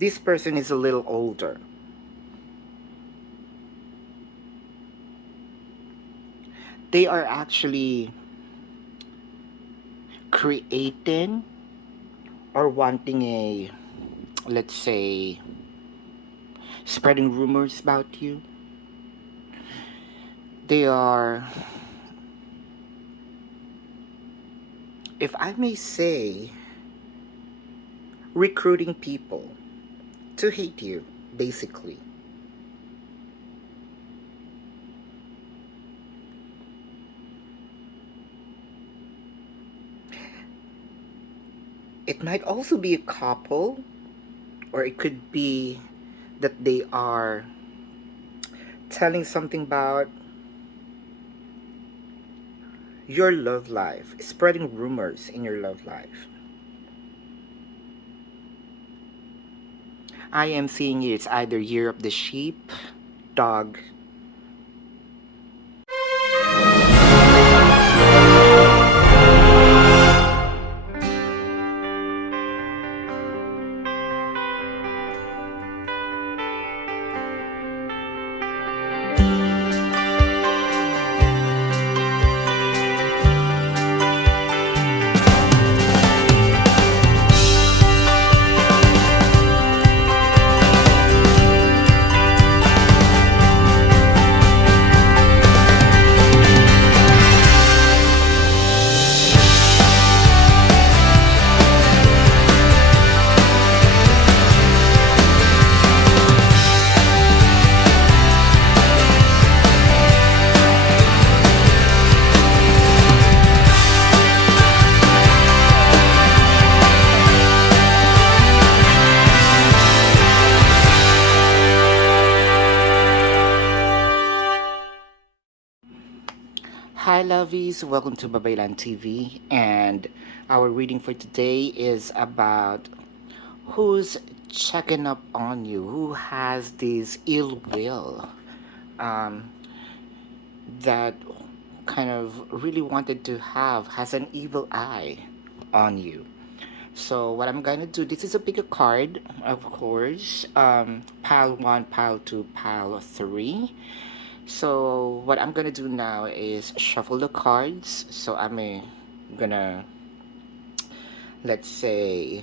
This person is a little older. They are actually creating or wanting a, let's say, spreading rumors about you. They are, if I may say, recruiting people to hate you, basically. It might also be a couple, or it could be that they are telling something about your love life, spreading rumors in your love life. I am seeing it's either year of the sheep, dog. Hi, lovies. Welcome to babaylantv. And our reading for today is about who's checking up on you, who has this ill will um, that kind of really wanted to have, has an evil eye on you. So what I'm gonna do, this is a bigger card, of course. Pile 1, pile 2, pile 3. So what I'm gonna do now is shuffle the cards. So gonna, let's say,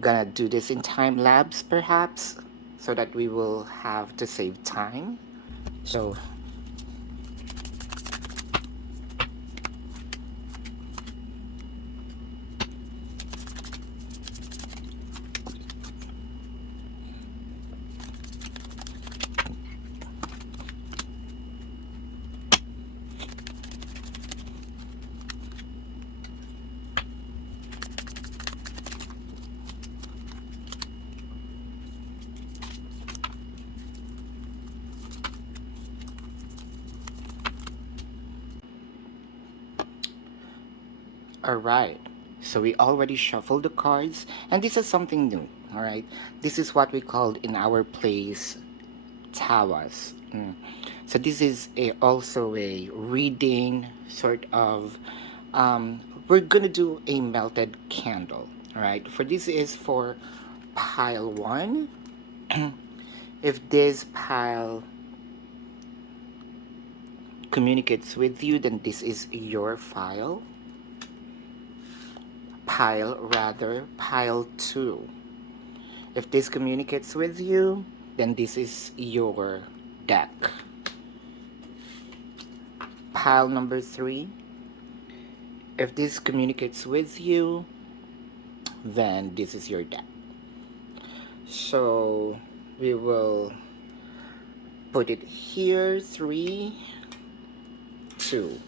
gonna do this in time lapse perhaps, so that we will have to save time. So all right. So we already shuffled the cards, and this is something new. All right. This is what we called in our place tawas. So this is also a reading sort of. We're gonna do a melted candle. All right. For this is for pile 1. If this pile communicates with you, then this is your pile 2. If this communicates with you, then this is your deck. Pile number 3. If this communicates with you, then this is your deck. So we will put it here. 3, 2.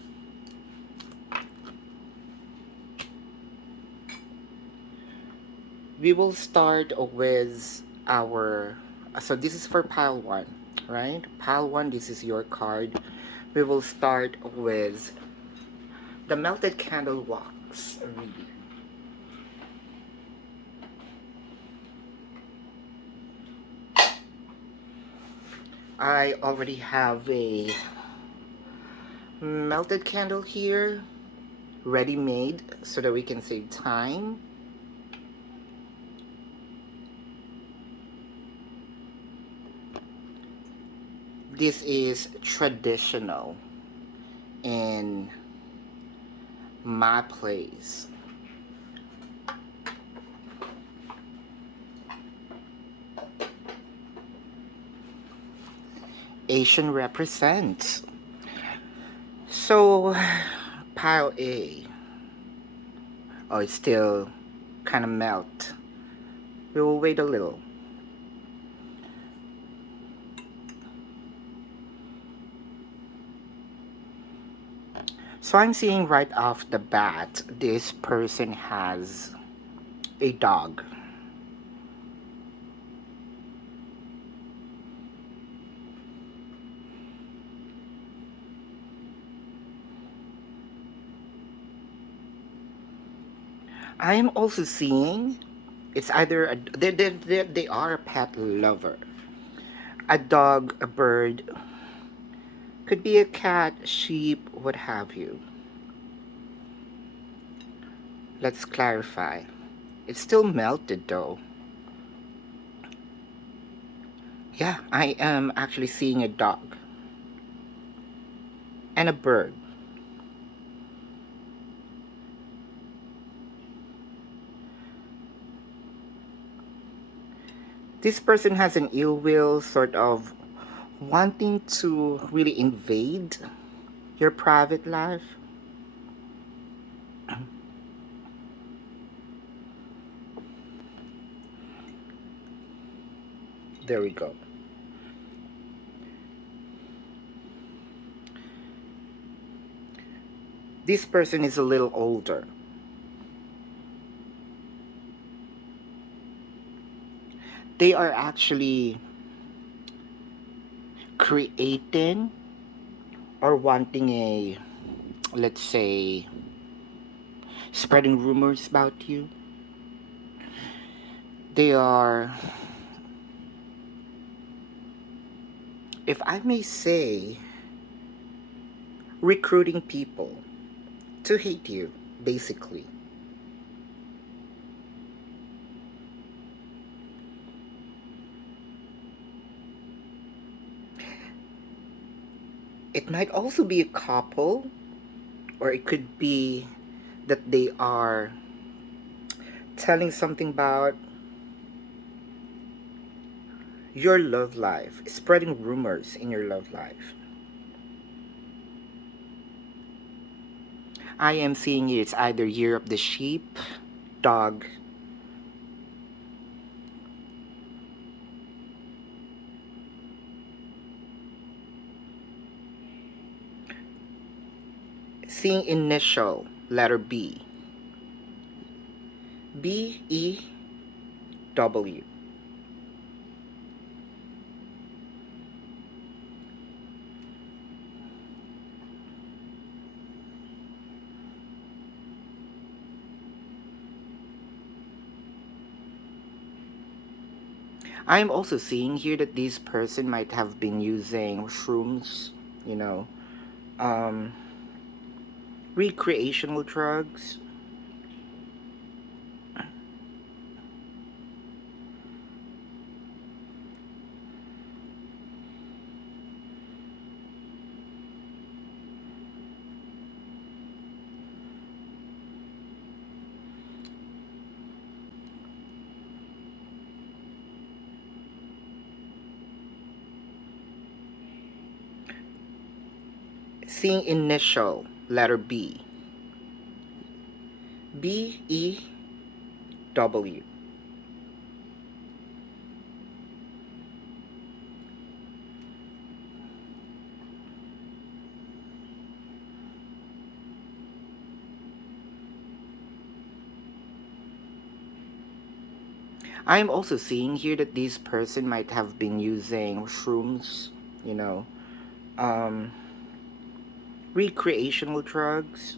We will start with our, so this is for pile 1, right? Pile 1, this is your card. We will start with the melted candle wax reading. I already have a melted candle here, ready made, so that we can save time. this is traditional in my place. Asian represents. So, pile A. Oh, it's still kind of melt. We will wait a little. So I'm seeing right off the bat, this person has a dog. I am also seeing it's either they are a pet lover. A dog, a bird, could be a cat, sheep, what have you. Let's clarify. It's still melted though. Yeah, I am actually seeing a dog and a bird. This person has an ill will, sort of wanting to really invade your private life. There we go. This person is a little older. They are actually creating or wanting a, let's say, spreading rumors about you. They are, if I may say, recruiting people to hate you, basically. It might also be a couple, or it could be that they are telling something about your love life, spreading rumors in your love life. I am seeing it's either Year of the Sheep, Dog, seeing initial letter B, BEW. I'm also seeing here that this person might have been using shrooms, you know, um, recreational drugs. Seeing initial letter B, BEW. I'm also seeing here that this person might have been using shrooms, you know, um, recreational drugs.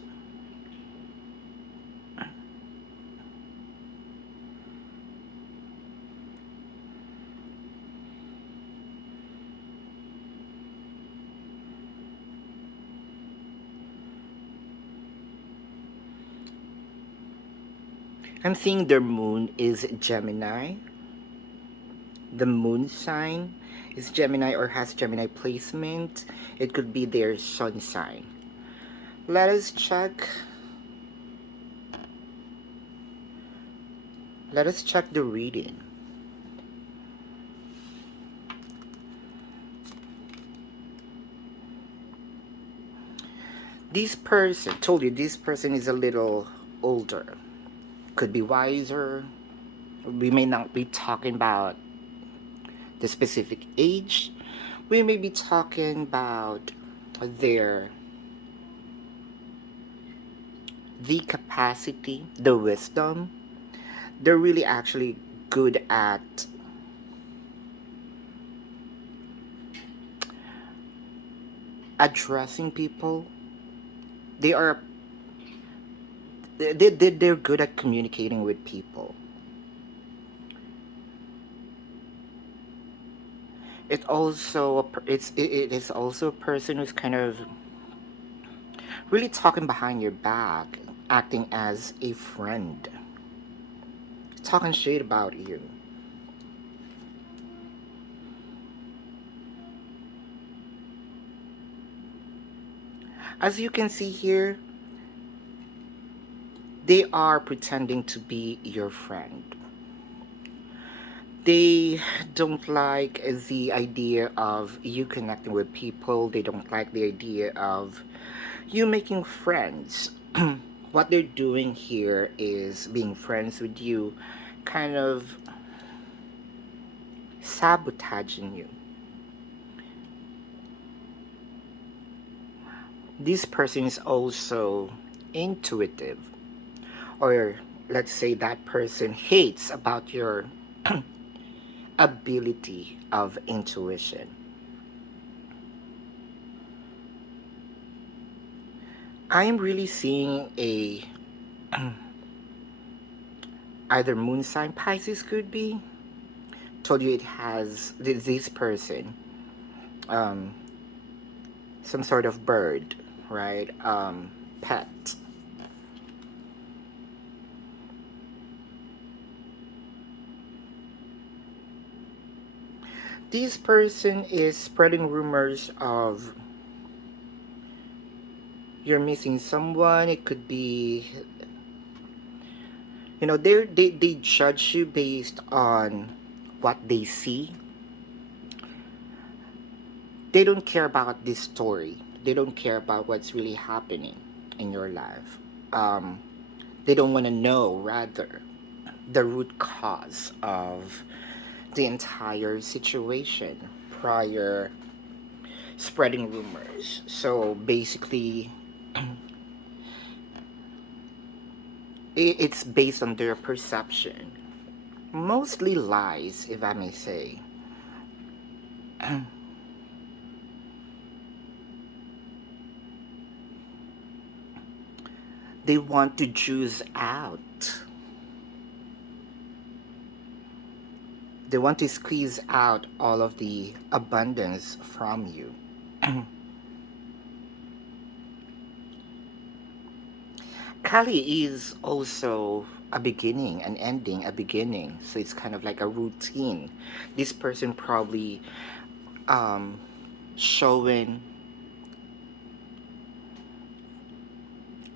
I'm seeing their moon is Gemini. The moon sign is Gemini or has Gemini placement. It could be their sun sign. Let us check. Let us check the reading. This person, told you this person is a little older. Could be wiser. We may not be talking about the specific age. We may be talking about their the capacity, the wisdom. They're really actually good at addressing people. They are they're good at communicating with people. It is also a person who's kind of really talking behind your back, acting as a friend, talking shit about you. As you can see here, they are pretending to be your friend. They don't like the idea of you connecting with people. They don't like the idea of you making friends. What they're doing here is being friends with you, kind of sabotaging you. This person is also intuitive, or let's say that person hates about your ability of intuition. I'm really seeing a either moon sign Pisces could be. Told you it has this person, um, some sort of bird, right? Pet. This person is spreading rumors of you're missing someone. It could be, they judge you based on what they see. They don't care about this story. They don't care about what's really happening in your life. Um, they don't want to know, rather, the root cause of the entire situation prior spreading rumors. So basically, it's based on their perception. Mostly lies, if I may say. They want to juice out. They want to squeeze out all of the abundance from you. Kali is also a beginning, an ending, a beginning. So it's kind of like a routine. This person probably um, showing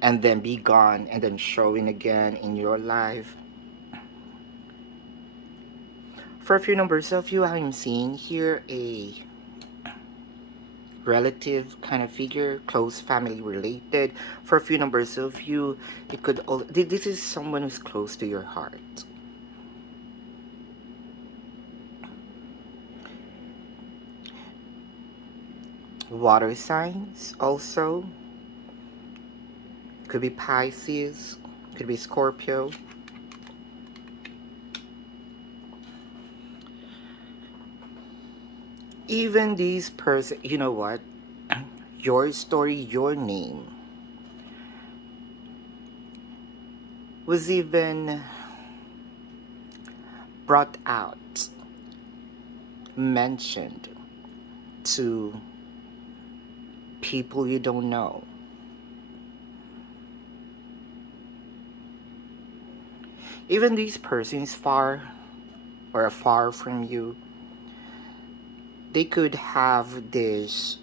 and then be gone and then showing again in your life. For a few numbers of you, I'm seeing here a relative kind of figure, close family related. For a few numbers of you, it could all this is someone who's close to your heart. Water signs also. Could be Pisces, could be Scorpio. Even these person, you know what? Your story, your name was even brought out, mentioned to people you don't know. Even these persons far or far from you, They could have this,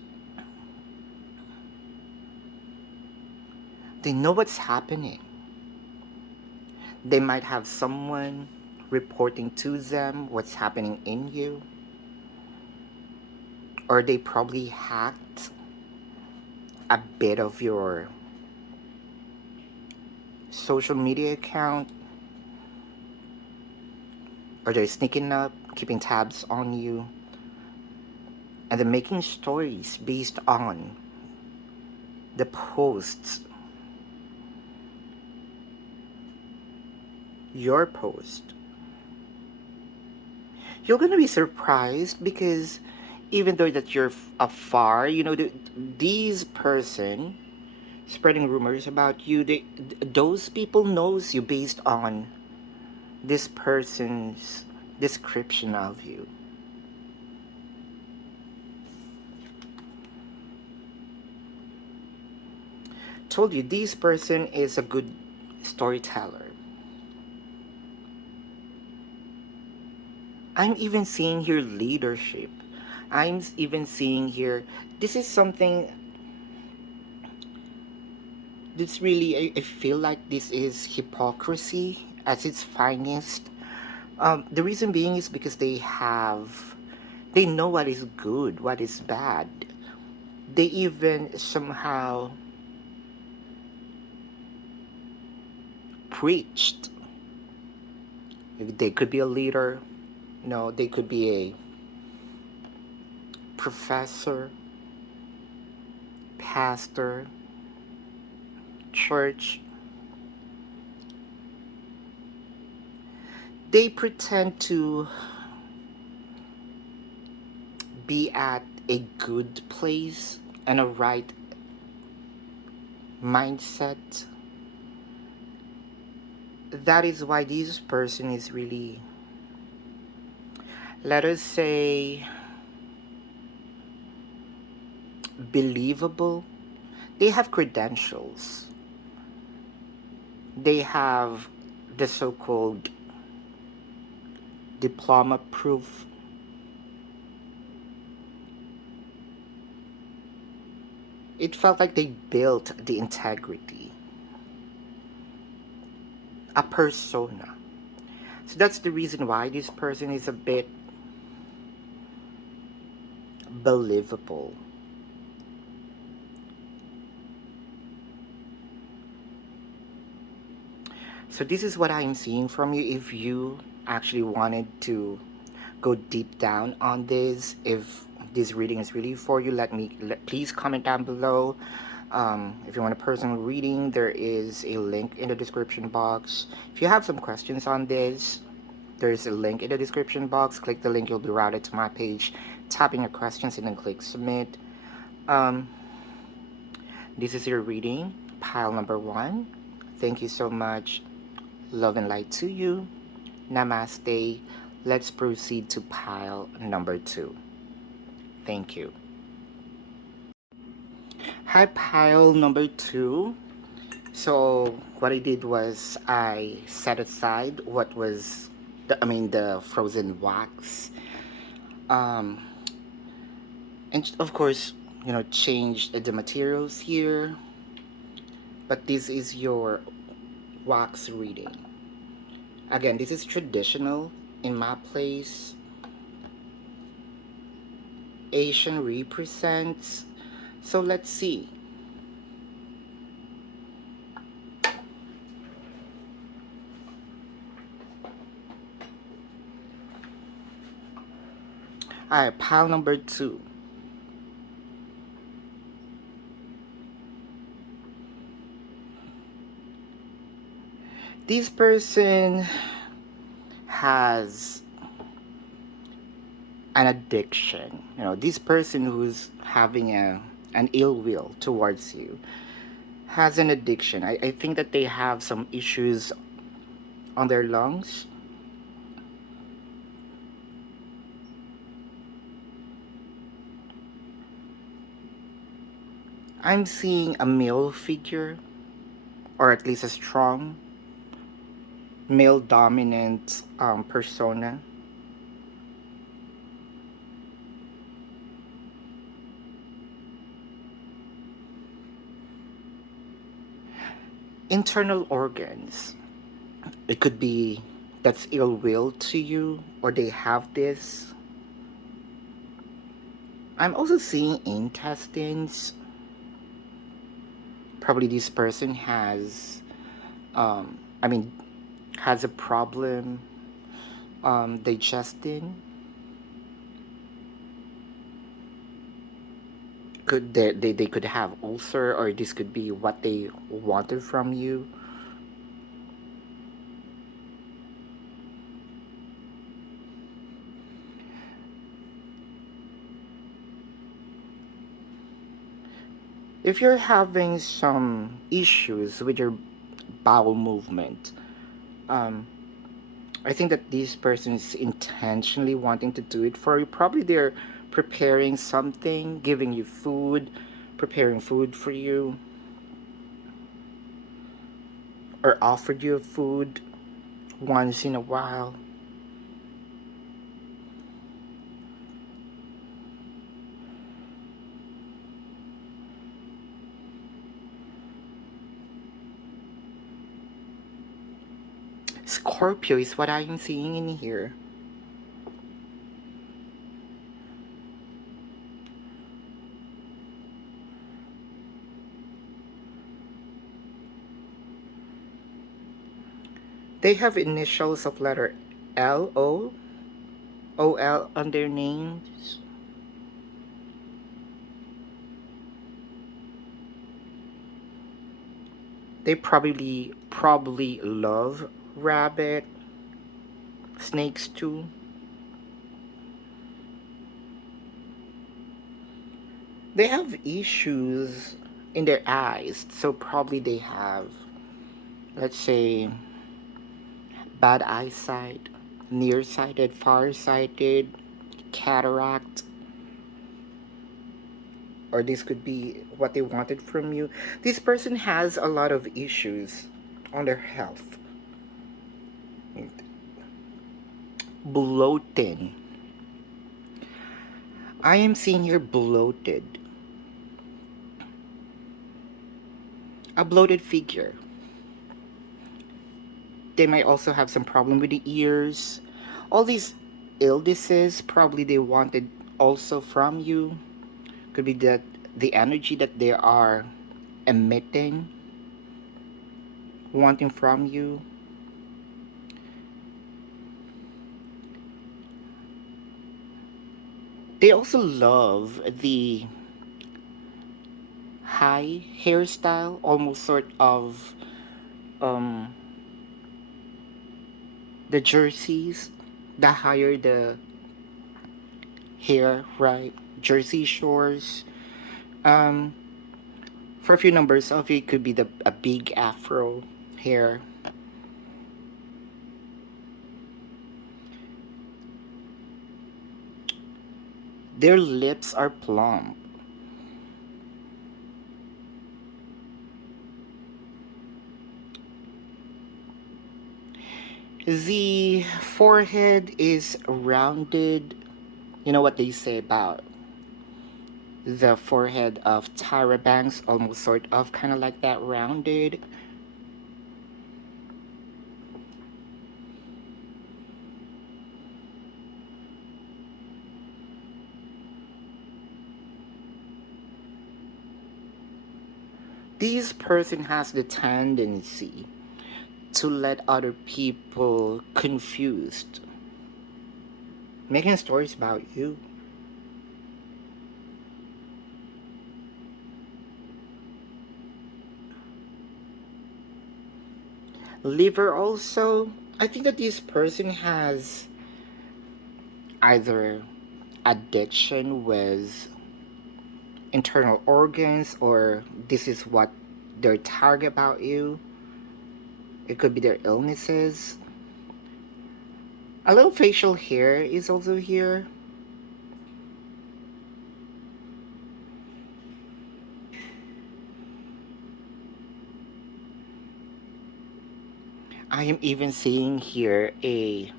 they know what's happening. They might have someone reporting to them what's happening in you, or they probably hacked a bit of your social media account, or they're sneaking up, keeping tabs on you, and they're making stories based on the posts, your post. You're gonna be surprised because even though that you're afar, these person spreading rumors about you, those people knows you based on this person's description of you. Told you this person is a good storyteller. I'm even seeing here leadership. I'm even seeing here, this is something that's really, I feel like this is hypocrisy at its finest. The reason being is because they know what is good, what is bad. They even somehow preached. They could be a leader, they could be a professor, pastor, church. They pretend to be at a good place and a right mindset. That is why this person is really, let us say, believable. They have credentials. They have the so-called diploma proof. It felt like they built the integrity, a persona. So that's the reason why this person is a bit believable. So this is what I'm seeing from you. If you actually wanted to go deep down on this, if this reading is really for you, please comment down below. If you want a personal reading, there is a link in the description box. If you have some questions on this, there's a link in the description box. Click the link, you'll be routed to my page. Type in your questions and then click submit. Um, this is your reading, pile number 1. Thank you so much. Love and light to you. Namaste. Let's proceed to pile number 2. Thank you. Hi, pile number 2. So what I did was I set aside what was the frozen wax, um, and of course, changed the materials here. But this is your wax reading. Again, this is traditional in my place. Asian represents. So let's see. Alright, pile number 2. This person has an addiction. This person who's having an ill will towards you has an addiction. I think that they have some issues on their lungs. I'm seeing a male figure, or at least a strong male dominant persona. Internal organs. It could be that's ill will to you, or they have this. I'm also seeing intestines. Probably this person has, I mean, has a problem digesting. They could have ulcer, or this could be what they wanted from you. If you're having some issues with your bowel movement, um, I think that this person is intentionally wanting to do it for you. Probably they're preparing something, giving you food, preparing food for you, or offered you food once in a while. Scorpio is what I'm seeing in here. They have initials of letter L O on their names. They probably love rabbit, snakes too. They have issues in their eyes, so probably they have, let's say, bad eyesight, nearsighted, farsighted, cataract, or this could be what they wanted from you. This person has a lot of issues on their health. Bloating. I am seeing here bloated. A bloated figure. They might also have some problem with the ears. All these illnesses probably they wanted also from you. Could be that the energy that they are emitting, wanting from you. They also love the high hairstyle, almost sort of um, the jerseys, the higher the hair, right? Jersey Shores. Um, for a few numbers of it could be the a big afro hair. Their lips are plump. The forehead is rounded. You know what they say about the forehead of Tyra Banks, almost sort of kind of like that rounded. This person has the tendency to let other people confused, making stories about you. Liver also, I think that this person has either addiction with internal organs, or this is what their target about you. It could be their illnesses. A little facial hair is also here. I am even seeing here a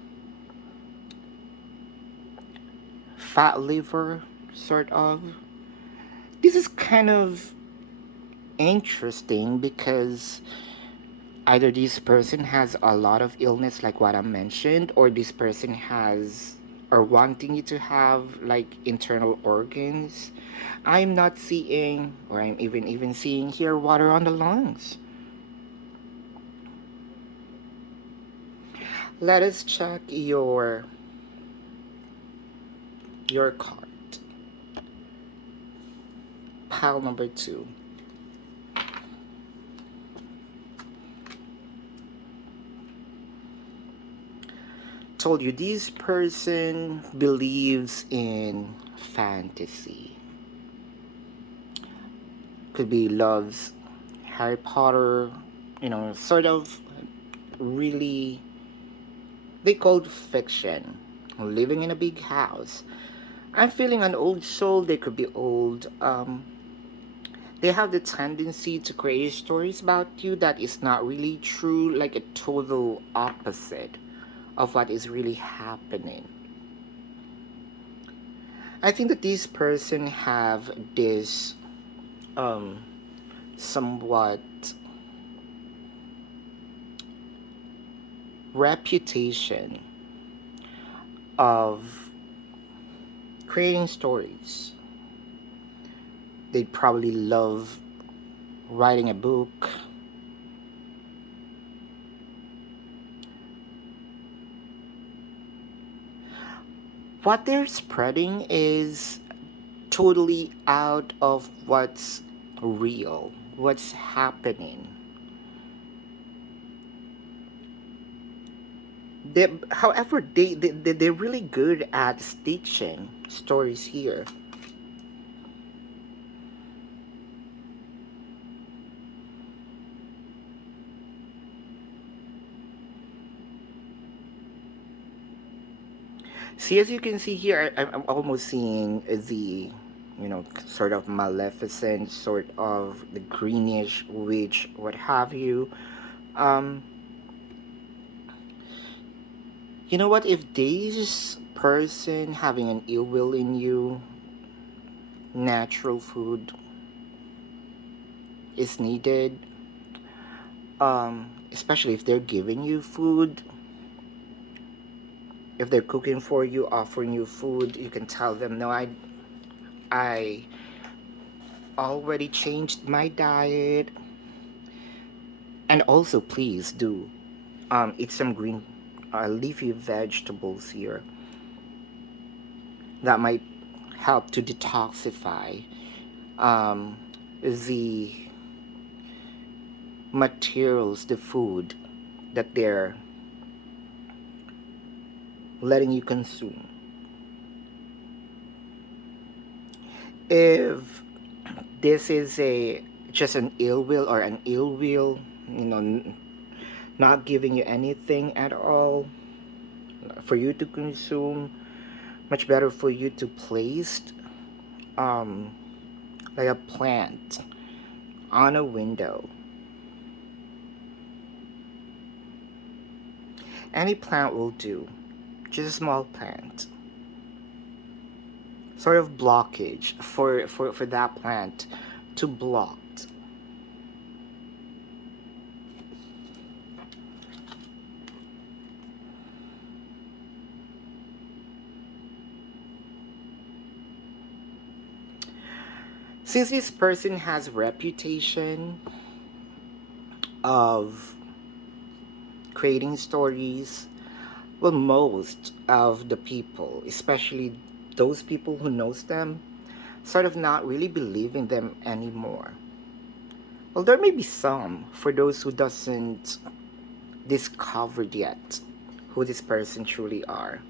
fat liver, sort of. This is kind of interesting because Either this person has a lot of illness like what I mentioned, or this person has or wanting you to have like internal organs. I'm not seeing, or I'm even seeing here water on the lungs. Let us check your card. Pile number two. Told you this person believes in fantasy. Could be loves Harry Potter, sort of really, they called fiction. Living in a big house. I'm feeling an old soul. They could be old. They have the tendency to create stories about you that is not really true, like a total opposite of what is really happening. I think that this person have this um somewhat reputation of creating stories. They'd probably love writing a book. What they're spreading is totally out of what's real, what's happening. However, they're really good at stitching stories here. See, as you can see here, I'm almost seeing the, sort of maleficent, sort of the greenish witch, what have you. Um, you know what? If this person having an ill will in you, natural food is needed. Especially if they're giving you food, if they're cooking for you, offering you food, you can tell them, no, I already changed my diet. And also, please do eat some green leafy vegetables here. That might help to detoxify um, the materials, the food that they're letting you consume. If this is a just an ill will or an ill will, not giving you anything at all for you to consume, much better for you to place um, like a plant on a window. Any plant will do, just a small plant. Sort of blockage for that plant to block. Since this person has reputation of creating stories, well, most of the people, especially those people who knows them, sort of not really believe in them anymore. Well, there may be some for those who doesn't discovered yet who this person truly are.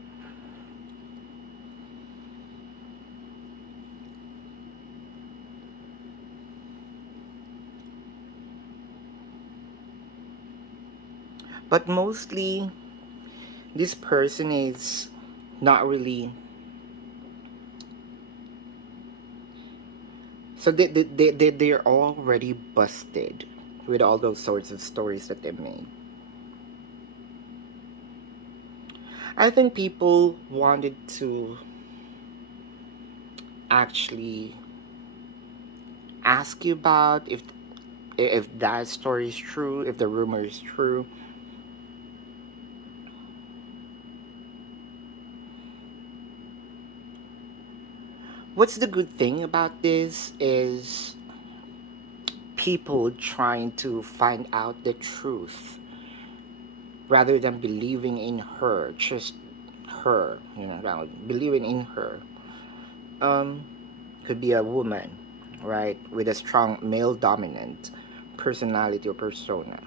But mostly, this person is not really. So they're already busted with all those sorts of stories that they made. I think people wanted to actually ask you about if that story is true, if the rumor is true. What's the good thing about this is people trying to find out the truth rather than believing in her, just her, believing in her. Um, could be a woman, right, with a strong male dominant personality or persona.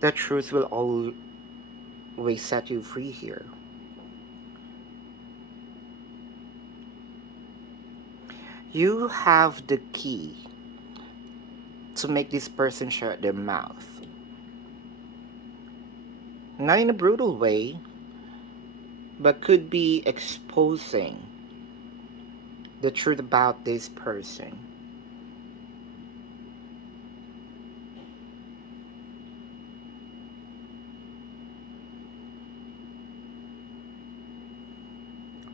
The truth will always set you free here. You have the key to make this person shut their mouth. Not in a brutal way, but could be exposing the truth about this person.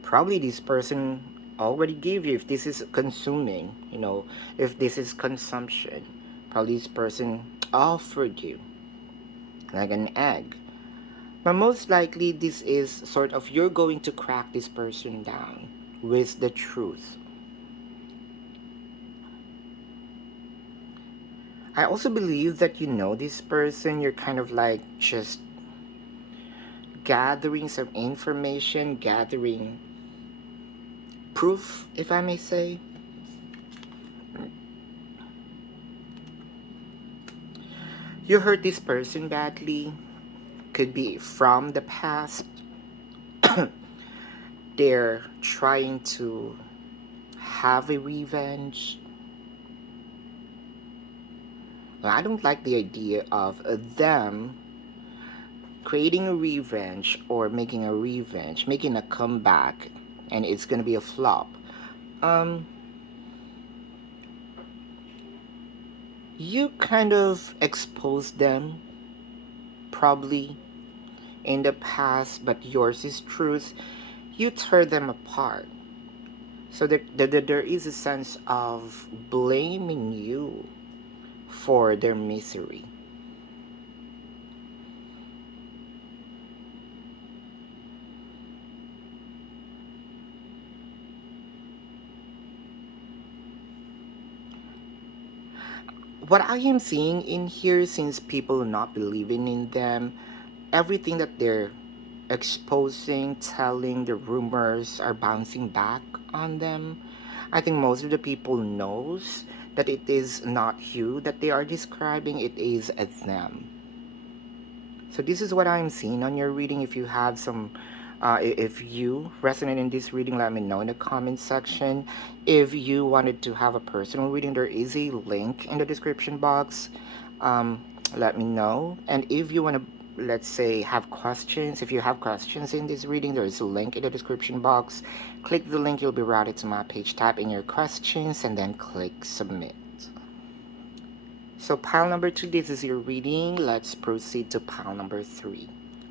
Probably this person already gave you, if this is consuming, if this is consumption, probably this person offered you like an egg. But most likely, this is sort of you're going to crack this person down with the truth. I also believe that you know this person, you're kind of like just gathering some information, gathering proof, if I may say. You hurt this person badly, could be from the past. They're trying to have a revenge. Well, I don't like the idea of them creating a revenge or making a revenge, making a comeback, and it's gonna be a flop. Um, you kind of expose them, probably in the past, but yours is truth. You tear them apart. So there is a sense of blaming you for their misery. What I am seeing in here, since people are not believing in them, everything that they're exposing, telling, the rumors are bouncing back on them. I think most of the people knows that it is not you that they are describing, it is them. So this is what I'm seeing on your reading. If you have some, if you resonate in this reading, let me know in the comment section. If you wanted to have a personal reading, there is a link in the description box. Let me know. And if you want to, let's say, have questions, if you have questions in this reading, there is a link in the description box. Click the link, you'll be routed to my page. Type in your questions and then click submit. So pile number 2, this is your reading. Let's proceed to pile number 3.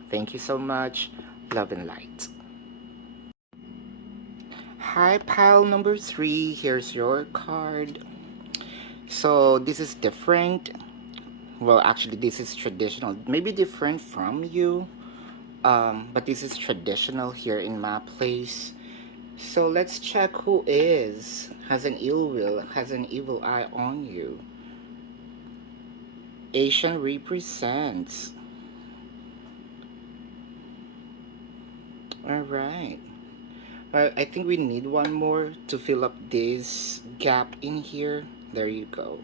Thank you so much. Love and light. Hi, pile number 3. Here's your card. So this is different. Well, actually, this is traditional. Maybe different from you. But this is traditional here in my place. So let's check who has an ill will, has an evil eye on you. Asian represents. All right. I think we need one more to fill up this gap in here. There you go.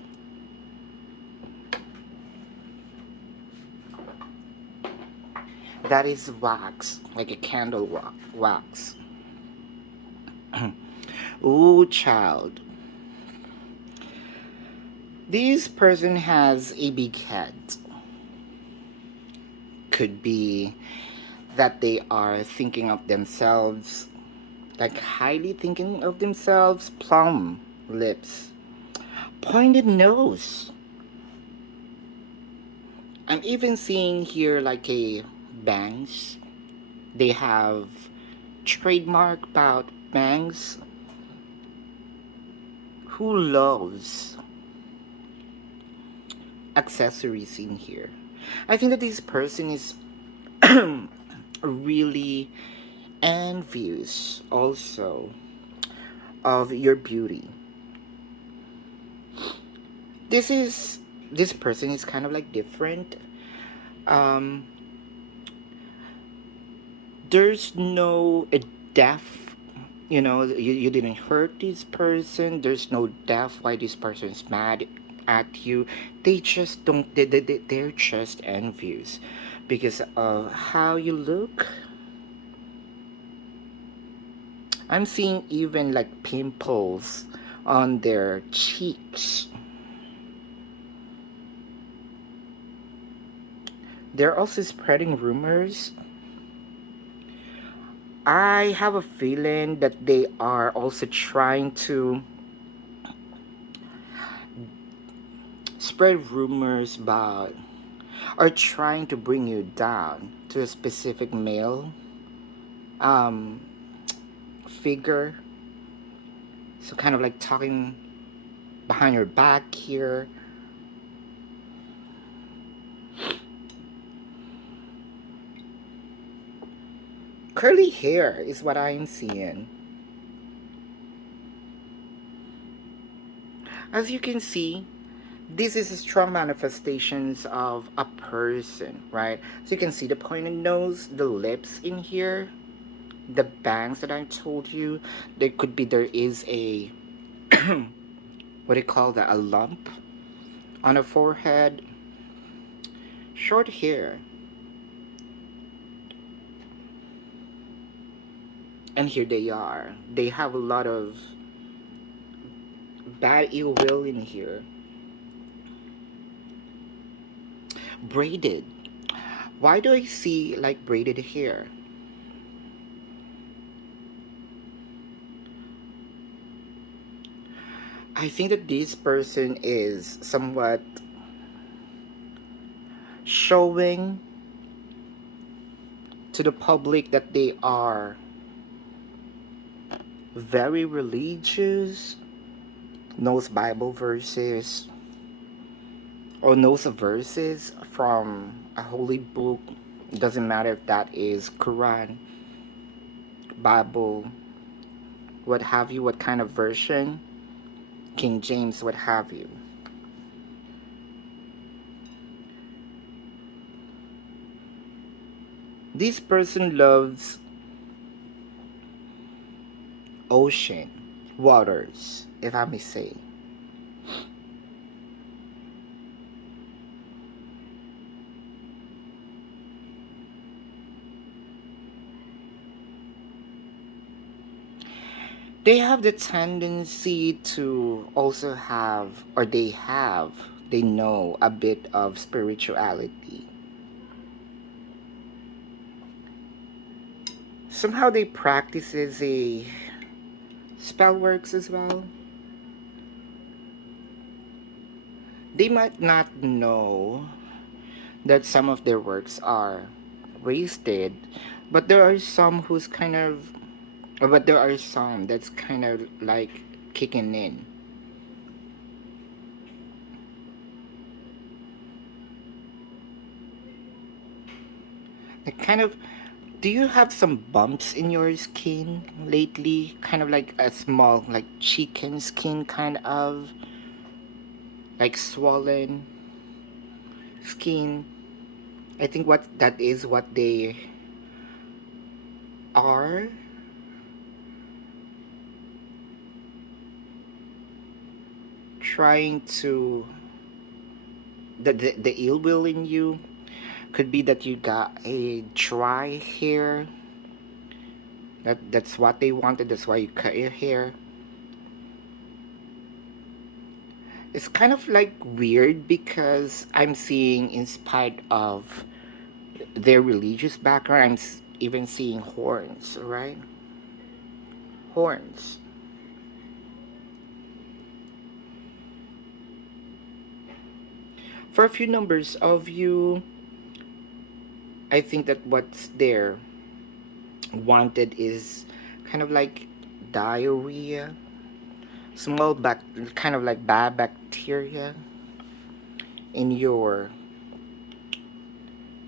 That is wax, like a candle wax. Ooh, child. This person has a big head. Could be that they are thinking of themselves, like highly thinking of themselves, plum lips, pointed nose. I'm even seeing here like a bangs. They have trademark about bangs. Who loves accessories in here? I think that this person is really envious also of your beauty. This is this person is kind of like different. Um, there's no death, you didn't hurt this person. There's no death why this person is mad at you. They just don't. They're just envious because of how you look. I'm seeing even like pimples on their cheeks. They're also spreading rumors. I have a feeling that they are also trying to spread rumors about or trying to bring you down to a specific male um, figure. So, kind of like talking behind your back here. Curly hair is what I'm seeing. As you can see, this is a strong manifestations of a person, right? So you can see the pointed nose, the lips in here, the bangs that I told you. There is a what do you call that? A lump on a forehead. Short hair. And here they are. They have a lot of bad ill will in here. Braided. Why do I see like braided hair? I think that this person is somewhat showing to the public that they are very religious, knows Bible verses, or knows verses from a holy book. It doesn't matter if that is Quran, Bible, what have you, what kind of version, King James, what have you. This person loves ocean, waters, if I may say. They have the tendency to also have, or they know a bit of spirituality. Somehow they practices a spell works as well. They might not know that some of their works are wasted, but there are some who's kind of, but there are some that's kind of like kicking in. It kind of, do you have some bumps in your skin lately? Kind of like a small, like chicken skin, kind of like swollen skin. I think what that is what they are trying to the ill will in you could be that you got a dry hair. That's what they wanted. That's why you cut your hair. It's kind of like weird because I'm seeing, in spite of their religious background, even seeing horns, right? Horns. For a few numbers of you, I think that what's there wanted is kind of like diarrhea, small kind of like bad bacteria in your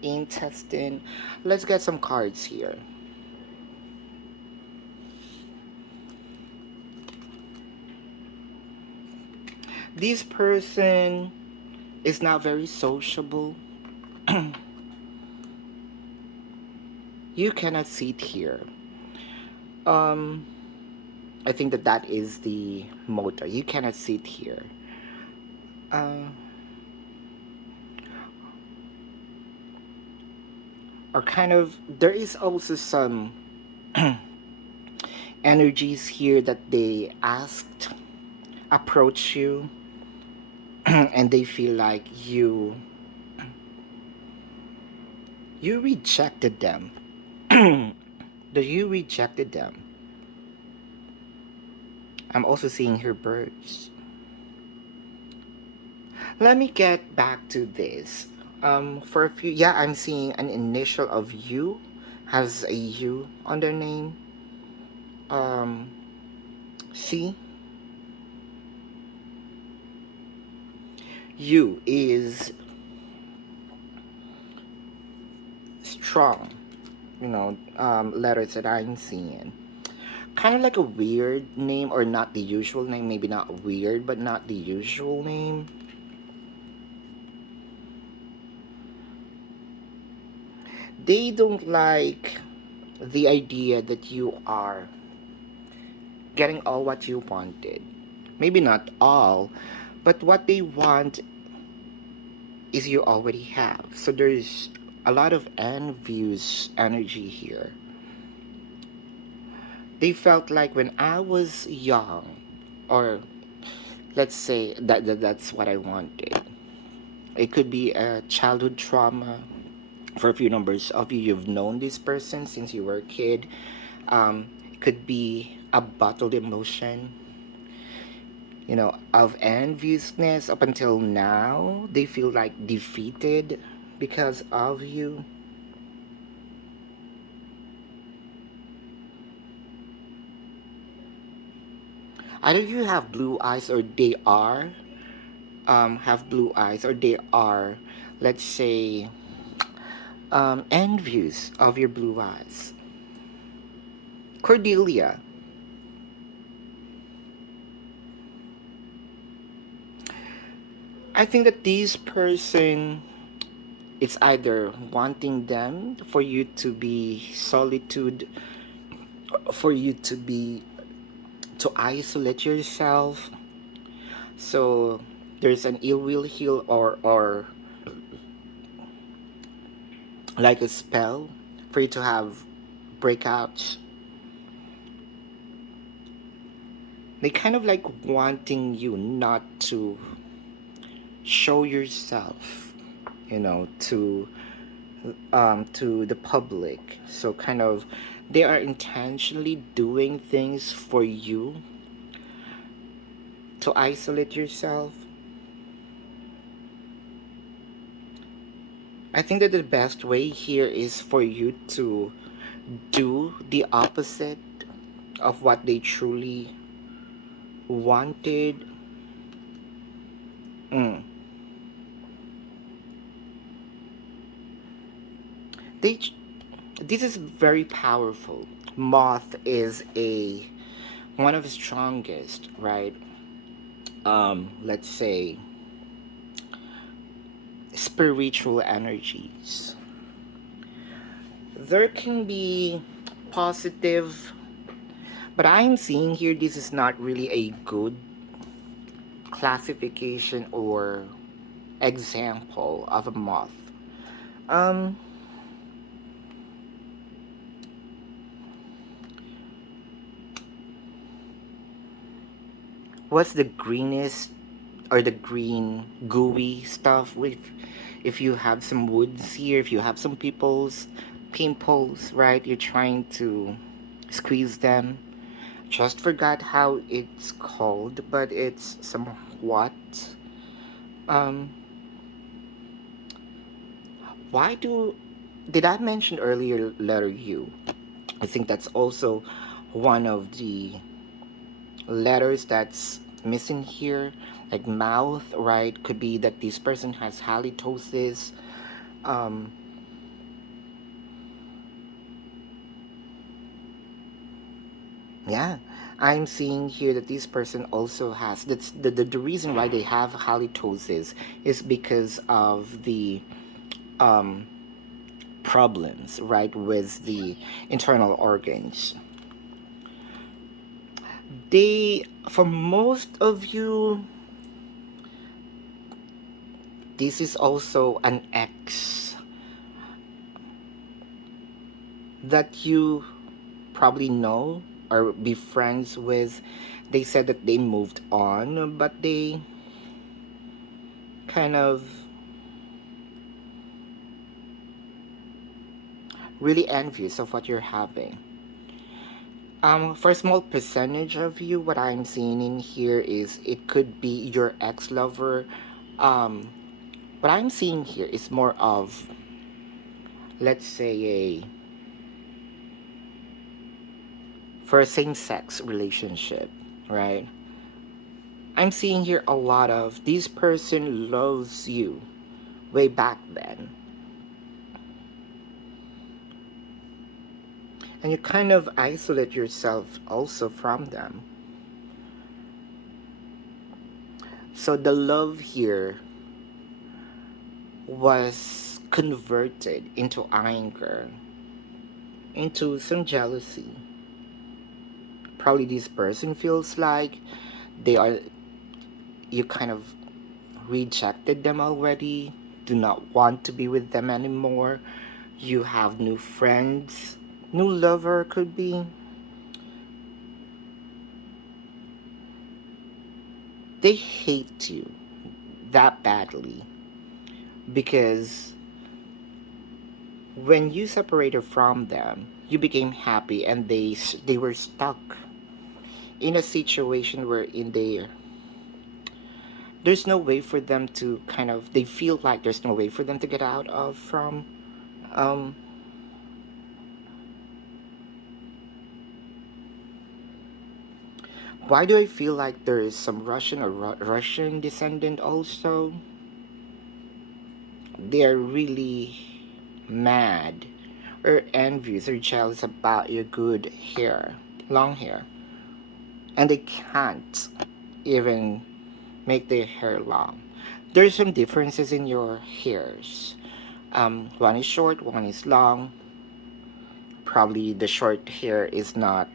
intestine. Let's get some cards here. This person is not very sociable. You cannot sit here. Um, I think that that is the motto. You cannot sit here. Uh, or kind of, there is also some energies here that they asked, approach you, and they feel like you rejected them. That you rejected them. I'm also seeing here birds. Let me get back to this. For a few, yeah, I'm seeing an initial of U, has a U on their name. Um, C, U is strong. Letters that I'm seeing. Kind of like a weird name, or not the usual name. Maybe not weird, but not the usual name. They don't like the idea that you are getting all what you wanted. Maybe not all, but what they want is you already have. So there's a lot of envious energy here. They felt like when I was young, or let's say that's what I wanted. It could be a childhood trauma. For a few numbers of you, you've known this person since you were a kid. It could be a bottled emotion, of enviousness. Up until now, they feel like defeated because of you. Either you have blue eyes, or they are have blue eyes, or they are, let's say, envious of your blue eyes. Cordelia, I think that this person, it's either wanting them for you to be solitude, for you to isolate yourself. So there's an ill will heal, or like a spell for you to have breakouts. They kind of like wanting you not to show yourself, to the public. So kind of, they are intentionally doing things for you to isolate yourself. I think that the best way here is for you to do the opposite of what they truly wanted. Mm. They this is very powerful. Moth is a one of the strongest, right? Let's say spiritual energies. There can be positive, but I'm seeing here this is not really a good classification or example of a moth. Um, what's the greenest, or the green gooey stuff with, if you have some woods here, if you have some pimples, right? You're trying to squeeze them. Just forgot how it's called, but it's somewhat. Um, why do Did I mention earlier letter U? I think that's also one of the letters that's missing here, like mouth, right? Could be that this person has halitosis. Um, yeah, I'm seeing here that this person also has that's the reason why they have halitosis is because of the um, problems, right, with the internal organs. They, for most of you, this is also an ex that you probably know or be friends with. They said that they moved on, but they kind of really envious of what you're having. For a small percentage of you, what I'm seeing in here is it could be your ex-lover. Um, what I'm seeing here is more of, let's say, a for a same-sex relationship, right? I'm seeing here a lot of this person loves you way back then, and you kind of isolate yourself also from them. So the love here was converted into anger, into some jealousy. Probably this person feels like they are, you kind of rejected them already, do not want to be with them anymore. You have new friends, new lover could be. They hate you that badly because when you separated from them, you became happy and they were stuck in a situation where in there's no way for them to kind of they feel like there's no way for them to get out of from. um why do I feel like there is some Russian or Russian descendant also? They're really mad or envious or jealous about your good hair, long hair, and they can't even make their hair long. There's some differences in your hairs. One is short, one is long. Probably the short hair is not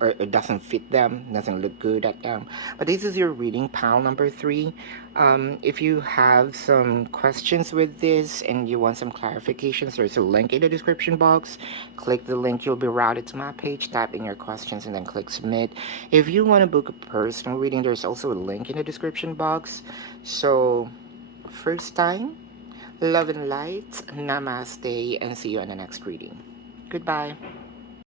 or it doesn't fit them, doesn't look good at them. But this is your reading pile number three. If you have some questions with this and you want some clarifications, there's a link in the description box. Click the link, you'll be routed to my page. Type in your questions and then click submit. If you want to book a personal reading, there's also a link in the description box. So, first time, love and light, namaste, and see you in the next reading. Goodbye.